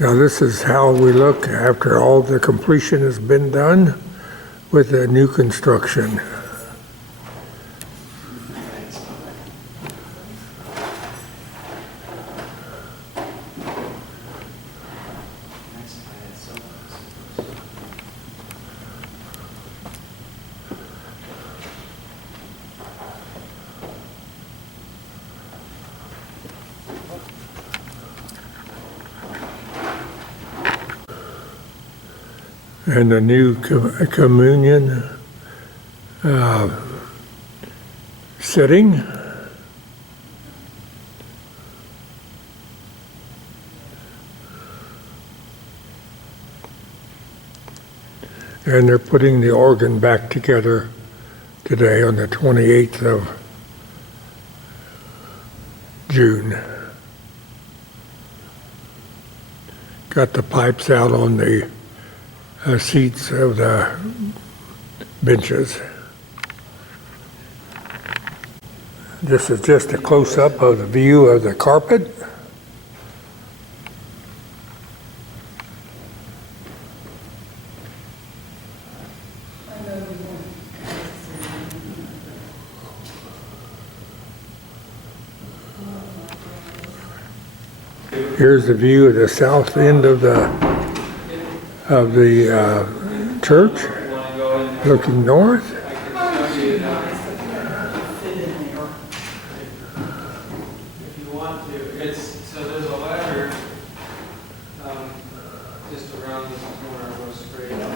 Now this is how we look after all the completion has been done with the new construction. And the new communion setting. And they're putting the organ back together today on the 28th of June. Got the pipes out on the seats of the benches. This is just a close-up of the view of the carpet. Here's the view of the south end of the church, looking north. If you want to, so there's a ladder just around this corner, goes straight up.